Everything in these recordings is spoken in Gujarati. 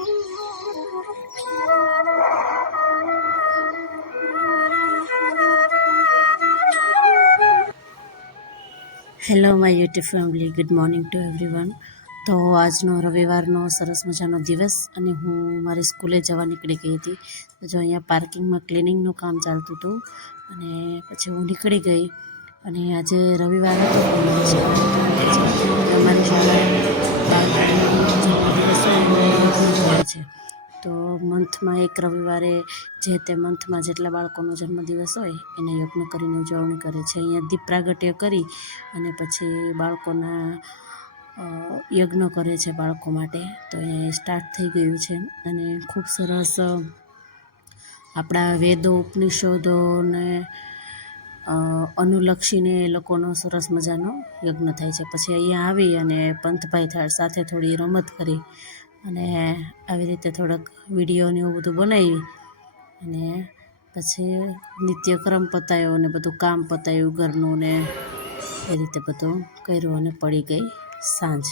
Hello my YouTube family, good morning to everyone. તો આજનો રવિવારનો સરસ મજાનો દિવસ અને હું મારી સ્કૂલે જવા નીકળી ગઈ હતી. તો જો અહીંયા પાર્કિંગમાં ક્લિનિંગનું કામ ચાલતું હતું અને પછી હું નીકળી ગઈ. અને આજે રવિવાર હતો, અમારી શાળાએ છે. તો મંથમાં એક રવિવારે જે તે મંથમાં જેટલા બાળકોનો જન્મદિવસ હોય એને યજ્ઞ કરીને ઉજવણી કરે છે. અહીંયા દીપ પ્રાગટ્ય કરી અને પછી બાળકોના યજ્ઞ કરે છે બાળકો માટે. તો એ સ્ટાર્ટ થઈ ગયું છે અને ખૂબ સરસ આપણા વેદો ઉપનિષદોને અનુલક્ષીને એ લોકોનો સરસ મજાનો યજ્ઞ થાય છે. પછી અહીંયા આવી અને પંથભાઈ સાથે થોડી રમત કરી અને આવી રીતે થોડાક વિડીયો ને એવું બધું બનાવી અને પછી નિત્યક્રમ પતાવ્યો અને બધું કામ પતાવ્યું ઘરનું ને એ રીતે બધું કર્યું અને પડી ગઈ સાંજ.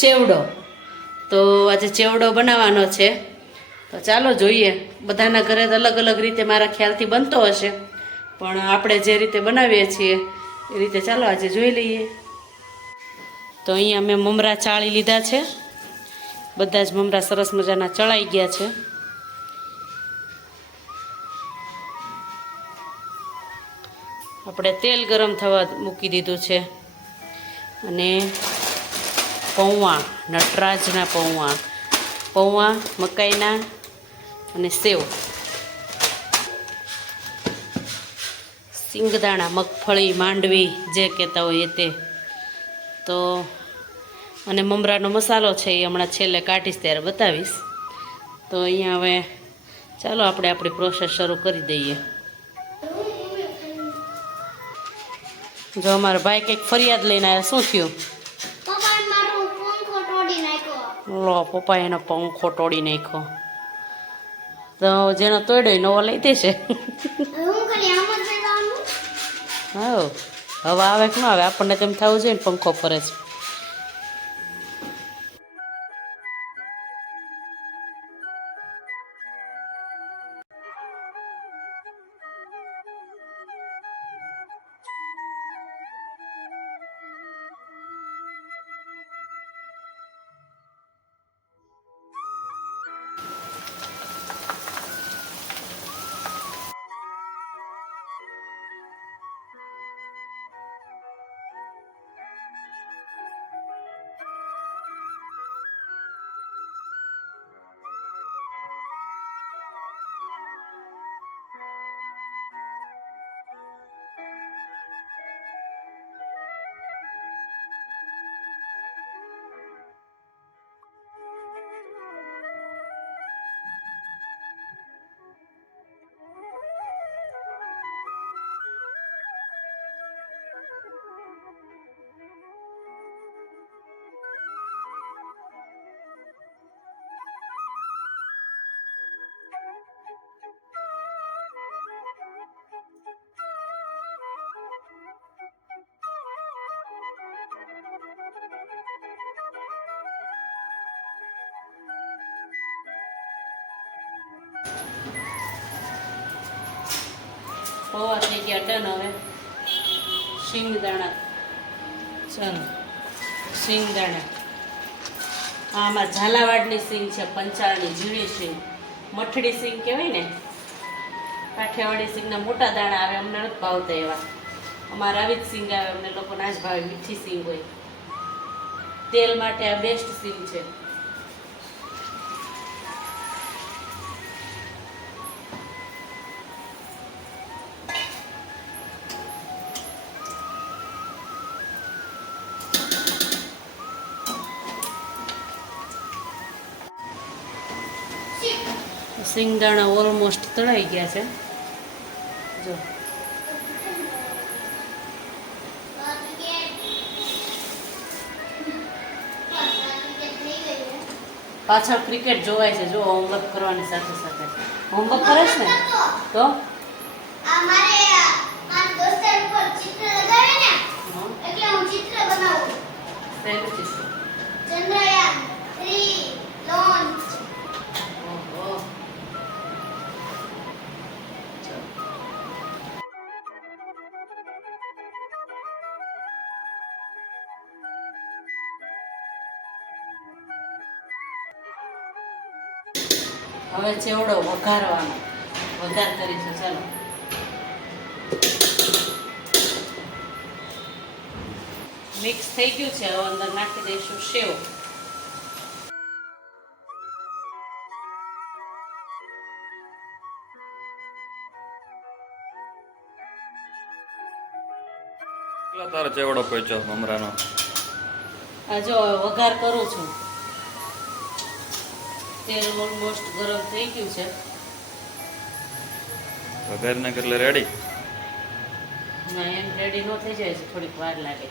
ચેવડો, તો આજે ચેવડો બનાવવાનો છે. તો ચાલો જોઈએ. બધાના ઘરે અલગ અલગ રીતે મારા ખ્યાલથી બનતો હશે, પણ આપણે જે રીતે બનાવીએ છીએ એ રીતે ચાલો આજે જોઈ લઈએ. તો અહીંયા મેં મમરા ચાળી લીધા છે. બધા જ મમરા સરસ મજાના ચડાઈ ગયા છે. આપણે તેલ ગરમ થવા મૂકી દીધું છે અને પૌવા, નટરાજના પૌવા મકાઈના અને સેવ, સિંગદાણા, મગફળી, માંડવી જે કહેતા હોય એ તે. તો અને મમરાનો મસાલો છે એ હમણાં છેલ્લે કાઢીશ ત્યારે બતાવીશ. તો અહીંયા હવે ચાલો આપણે આપણી પ્રોસેસ શરૂ કરી દઈએ. જો અમારા ભાઈ કંઈક ફરિયાદ લઈને આવ્યા. શું થયું? લો, પપ્પાએ એનો પંખો તોડી નાખ્યો. તો જેનો તોડ્યો નવો લઈ દેશે. હા, હવે આવે કે ન આવે, આપણને તેમ થવું જોઈએ ને પંખો ફરે છે. પૌવા થઈ ગયા ડન. હવે શિંગદાણા, ચાલો શિંગદાણા. આ આમાં ઝાલાવાડની સિંગ છે, પંચાળની ઝીણી સિંગ, મઠડી સિંગ કહેવાય ને. કાઠિયાવાડી સિંગના મોટા દાણા આવે, અમને નથી ભાવતા એવા. અમારે આવી જ સિંગ આવે, અમને લોકો ના જ ભાવે, મીઠી સિંગ હોય. તેલ માટે આ બેસ્ટ સિંગ છે. સિંગદાણા ઓલમોસ્ટ તળાઈ ગયા છે. જો પાછળ ક્રિકેટ જોવાય છે. જો હોમવર્ક કરવાની સાથે સાથે હોમવર્ક કરે છે ને તો શેનું ચિત્ર? ચંદ્રયાન 3 લોન્ચ. ઓહો. હવે ચેવડો વઘારવાનો. વઘાર કરીશું. ચાલો. મિક્સ થઈ ગયું છે. હવે અંદર નાખી દઈશું સેવ. તારો ચેવડો પહોંચ્યો મમરાનો. આ જો વઘાર કરું છું. તેલ ઓલમોસ્ટ ગરમ થઈ ગયું છે. વઘારને એટલે રેડી. ના એમ રેડી ન થઈ જાય છે. થોડીક વાર લાગે.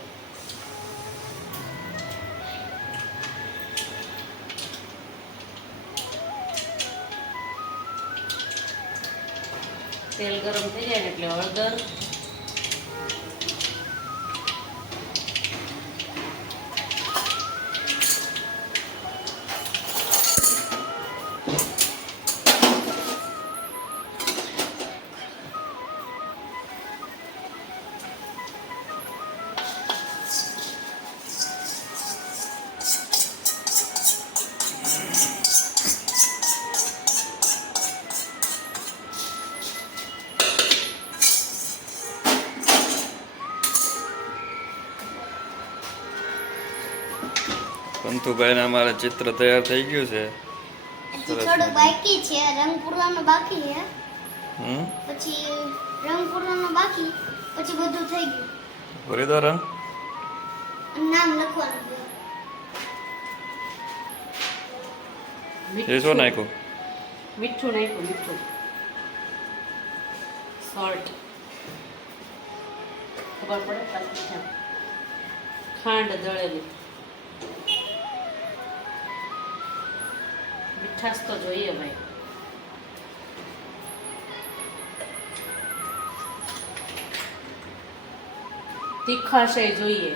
તેલ ગરમ થઈ જાય ને એટલે હળદર, પંથુભાઈને અમારે ચિત્ર તૈયાર થઈ ગયું છે. થોડું બાકી છે, રંગ પૂરવાનો બાકી છે. હમ પછી રંગ પૂરવાનો બાકી, પછી બધું થઈ ગયું. પૂરી દો રંગ. નામ લખવાનું. એ શું નાખ્યું? મીઠું નાખ્યું. મીઠું, સોલ્ટ. ખબર પડે પાછી. ખાંડ દળેલી. મીઠાશ તો જોઈએ ભાઈ. તીખાશ એ જોઈએ.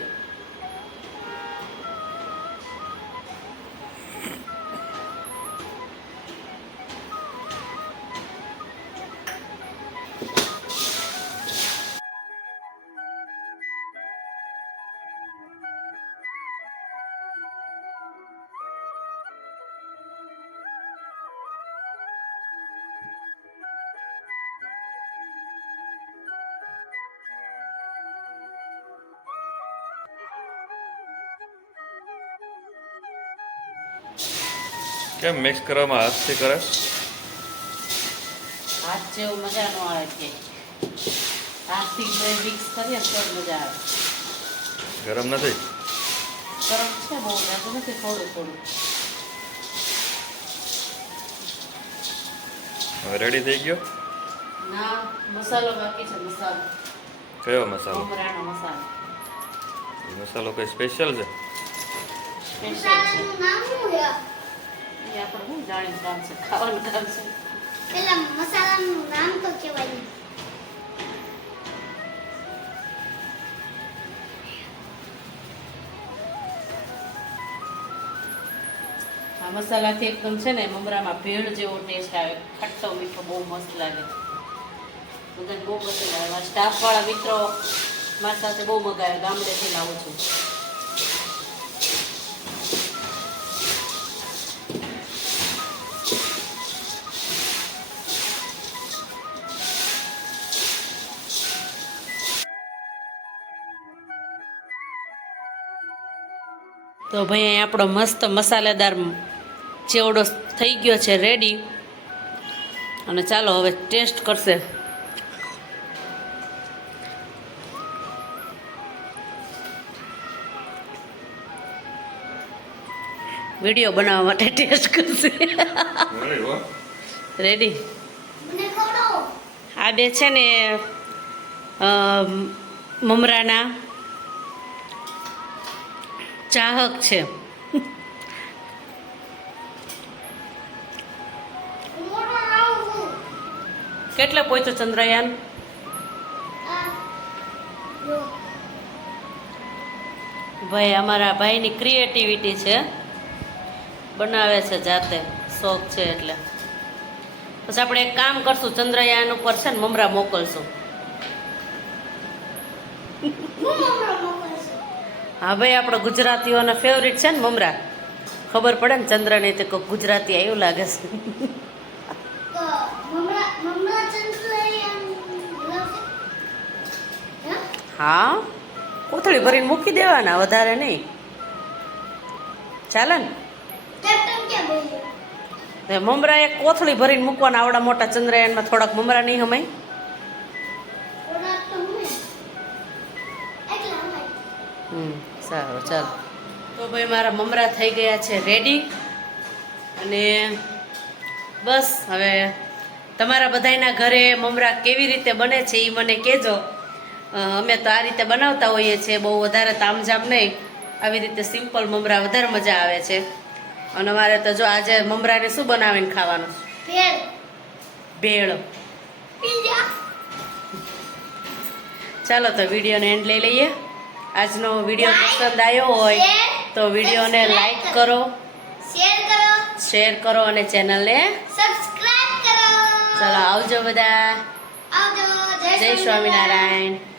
કેમ મિક્સ કરવામાં હાથથી કરે? હાથ જેવું મજા ન આવે કે હાથથી મિક્સ કરીએ તો જ મજા આવે. ગરમ નથી? ગરમ છે, બહુ જાજુ નથી, થોડું થોડું. હવે રેડી થઈ ગયો? ના, મસાલો બાકી છે. મસાલો કયો મસાલો? મમરાનો મસાલો. એ મસાલો કોઈ સ્પેશિયલ છે? સ્પેશિયલ છે. મસાલાનું નામ શું છે? એ આપણે શું જાણીને કામ છે, ખાવાનું કામ છે. પેલા મસાલાનું નામ તો કહેવાય. આ મસાલાથી એકદમ છે ને મમરામાં ભેળ જેવો ટેસ્ટ આવે. ખટ્ટો મીઠો બહુ મસ્ત લાગે. બધાને બહુ પસંદ આવે. સ્ટાફવાળા મિત્રો મારી સાથે બહુ મગાવે. ગામડેથી લાવું છું. તો ભાઈ અહીં આપણો મસ્ત મસાલેદાર ચેવડો થઈ ગયો છે રેડી. અને ચાલો હવે ટેસ્ટ કરશે. વિડીયો બનાવવા માટે ટેસ્ટ કરશે. રેડી. મને ખવડાવો. આ બે છે ને મમરાના ચાહક છે. કેટલે પહોંચ્યું ચંદ્રયાન? આ જો ભાઈ અમારા ભાઈની ક્રિએટિવિટી છે, બનાવે છે જાતે, શોખ છે એટલે. પછી આપણે એક કામ કરશું, ચંદ્રયાન ઉપર છે ને મમરા મોકલશું. હું મમ્મા મોકલશું. હા ભાઈ, આપણે ગુજરાતીઓના ફેવરિટ છે ને મમરા. ખબર પડે ને ચંદ્રને તે કોઈ ગુજરાતી આવ્યું લાગે છે. તો મમ્મા ચંદ્રયાન લાવશે. હે? હા, કોથળી ભરીને મૂકી દેવાના, વધારે નહીં. ચાલે ને? કેપ્ટન ક્યાં બોલ્યો? તે મમરા એક કોથળી ભરીને મૂકવાના, આવડા મોટા ચંદ્રયાનમાં થોડાક મમરા નહીં હમાય. ઓલા તો હું એકલા હોય. સારું, ચાલો. તો ભાઈ મારા મમરા થઈ ગયા છે રેડી. અને બસ હવે તમારા બધાયના ઘરે મમરા કેવી રીતે બને છે એ મને કહેજો. અમે તો આ રીતે બનાવતા હોઈએ છીએ, બહુ વધારે તામઝામ નહીં, આવી રીતે સિમ્પલ મમરા વધારે મજા આવે છે. અને અમારે તો જો આજે મમરાને શું બનાવીને ખાવાનું? ભેળ. ભેળ. પીઝા. ચાલો તો વિડીયોને એન્ડ લઈ લઈએ. આજનો વિડીયો પસંદ આવ્યો હોય તો વિડીયોને લાઈક કરો, શેર કરો, શેર કરો અને ચેનલને સબસ્ક્રાઇબ કરો. ચલો આવજો બધા. આવજો. જય સ્વામિનારાયણ.